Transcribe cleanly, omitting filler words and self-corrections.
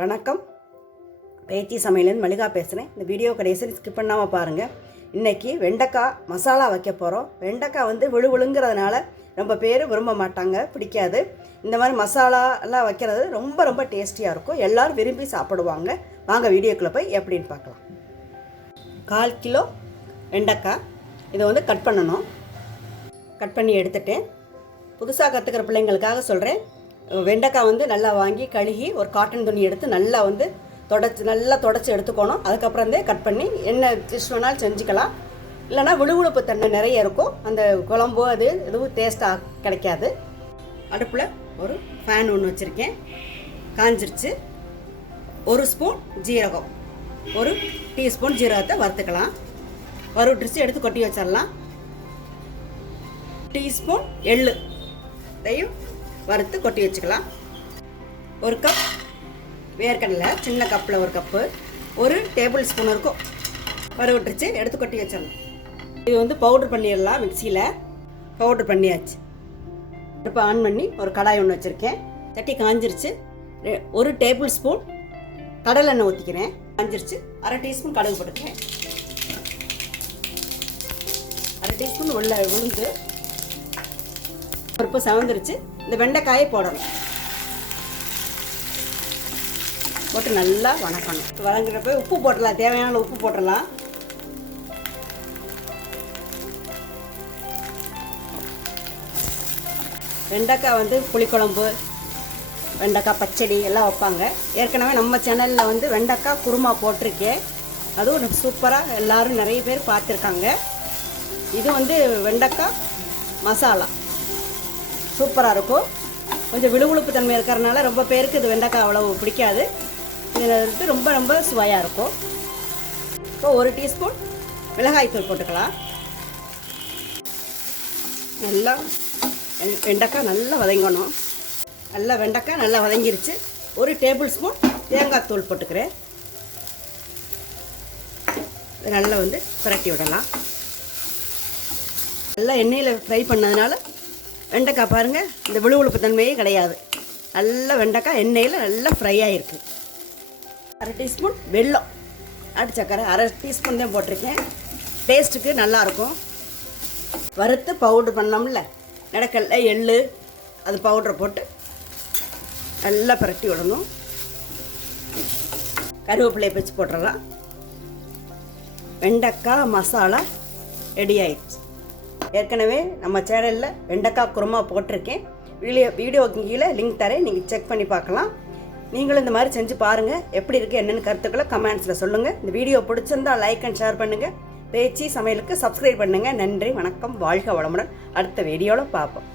வணக்கம். பேச்சி சமையலேருந்து மல்லிகா பேசுகிறேன். இந்த வீடியோ கடைசியில் ஸ்கிப் பண்ணாமல் பாருங்கள். இன்றைக்கி வெண்டைக்காய் மசாலா வைக்க போகிறோம். வெண்டைக்காய் விழுவுழுங்கிறதுனால ரொம்ப பேர் விரும்ப மாட்டாங்க, பிடிக்காது. இந்த மாதிரி மசாலா எல்லாம் வைக்கிறது ரொம்ப ரொம்ப டேஸ்டியாக இருக்கும். எல்லோரும் விரும்பி சாப்பிடுவாங்க. வாங்க வீடியோக்குள்ளே போய் எப்படின்னு பார்க்கலாம். 1/4 கிலோ வெண்டைக்காய் இதை கட் பண்ணணும். கட் பண்ணி எடுத்துட்டேன். புதுசாக கற்றுக்கிற பிள்ளைங்களுக்காக சொல்கிறேன். வெண்டைக்காய் நல்லா வாங்கி கழுகி ஒரு காட்டன் துணி எடுத்து நல்லா தொடச்சி எடுத்துக்கணும். அதுக்கப்புறம் கட் பண்ணி என்ன டிஷ் வேணாலும் செஞ்சுக்கலாம். இல்லைனா விழுவிழுப்பு தன்மை நிறைய இருக்கும். அந்த குழம்பு அது எதுவும் டேஸ்ட்டாக கிடைக்காது. அடுப்பில் ஒரு ஃபேன் ஒன்று வச்சுருக்கேன், காஞ்சிருச்சு. 1 ஸ்பூன் ஜீரகம், 1 டீஸ்பூன் ஜீரகத்தை வறுத்துக்கலாம். வறுவிட்டுருச்சு, எடுத்து கொட்டி வச்சிடலாம். டீஸ்பூன் எள்ளு இதையும் வறுத்து கொட்டி வச்சுக்கலாம். 1 கப் வேர்க்கடலை, சின்ன கப்பில் 1 கப்பு, 1 டேபிள் ஸ்பூன் இருக்கும். வறுவிட்டுருச்சு, எடுத்து கொட்டி வச்சிடலாம். இது பவுட்ரு பண்ணிடலாம். மிக்சியில் பவுட்ரு பண்ணியாச்சு. அடுப்பை ஆன் பண்ணி ஒரு கடாய் ஒன்று வச்சுருக்கேன். சட்டி காஞ்சிருச்சு. 1 டேபிள் ஸ்பூன் கடலெண்ணெய் ஊற்றிக்கிறேன். காஞ்சிருச்சு. 1/2 டீஸ்பூன் கடுகு போட்டுக்கிறேன். 1/2 டீஸ்பூன் உளுந்து. பருப்பு செவந்துருச்சு. இந்த வெண்டைக்காயை போடணும். போட்டு நல்லா வணக்கணும். வதங்குறப்ப உப்பு போட்டுடலாம், தேவையான உப்பு போட்டுடலாம். வெண்டைக்காய் புளிக்குழம்பு, வெண்டைக்காய் பச்சடி எல்லாம் வைப்பாங்க. ஏற்கனவே நம்ம சேனலில் வெண்டைக்காய் குருமா போட்டிருக்கேன். அதுவும் சூப்பராக எல்லோரும் நிறைய பேர் பார்த்துருக்காங்க. இது வெண்டைக்காய் மசாலா சூப்பராக இருக்கும். கொஞ்சம் விழுவிழுப்பு தன்மை இருக்கிறதுனால ரொம்ப பேருக்கு இது வெண்டைக்காய் அவ்வளவு பிடிக்காது. இது ரொம்ப ரொம்ப சுவையாக இருக்கும். இப்போ 1 டீஸ்பூன் மிளகாய்த்தூள் போட்டுக்கலாம். நல்லா வெண்டைக்காய் நல்லா வதங்கணும். வெண்டைக்காய் நல்லா வதங்கிருச்சு. 1 டேபிள் ஸ்பூன் தேங்காய் தூள் போட்டுக்கிறேன். நல்லா பிரட்டி விடலாம். நல்லா எண்ணெயில் ஃப்ரை பண்ணதுனால வெண்டைக்காய் பாருங்கள், இந்த விழுவிழுப்பு தன்மையே கிடையாது. நல்லா வெண்டைக்காய் எண்ணெயில் நல்லா ஃப்ரை ஆகிருக்கு. 1/2 டீஸ்பூன் வெல்லம், நாட்டு சக்கரை 1/2 டீஸ்பூன் தான் போட்டிருக்கேன். டேஸ்ட்டுக்கு நல்லாயிருக்கும். வறுத்து பவுட்ரு பண்ணோம்ல, நடக்கல்ல எள்ளு, அது பவுட்ரை போட்டு நல்லா பிரட்டி விடணும். கருவேப்பிலையை பிச்சு போட்டுடலாம். வெண்டைக்காய் மசாலா ரெடி ஆயிடுச்சு. ஏற்கனவே நம்ம சேனலில் வெண்டைக்காய் குருமா போட்டிருக்கேன். வீடியோக்கு கீழே லிங்க் தரேன், நீங்கள் செக் பண்ணி பார்க்கலாம். நீங்களும் இந்த மாதிரி செஞ்சு பாருங்கள். எப்படி இருக்குது என்னென்னு கருத்துக்களை கமெண்ட்ஸில் சொல்லுங்கள். இந்த வீடியோ பிடிச்சிருந்தால் லைக் அண்ட் ஷேர் பண்ணுங்கள். பேச்சி சமையலுக்கு சப்ஸ்கிரைப் பண்ணுங்கள். நன்றி, வணக்கம், வாழ்க வளமுடன். அடுத்த வீடியோவில் பார்ப்போம்.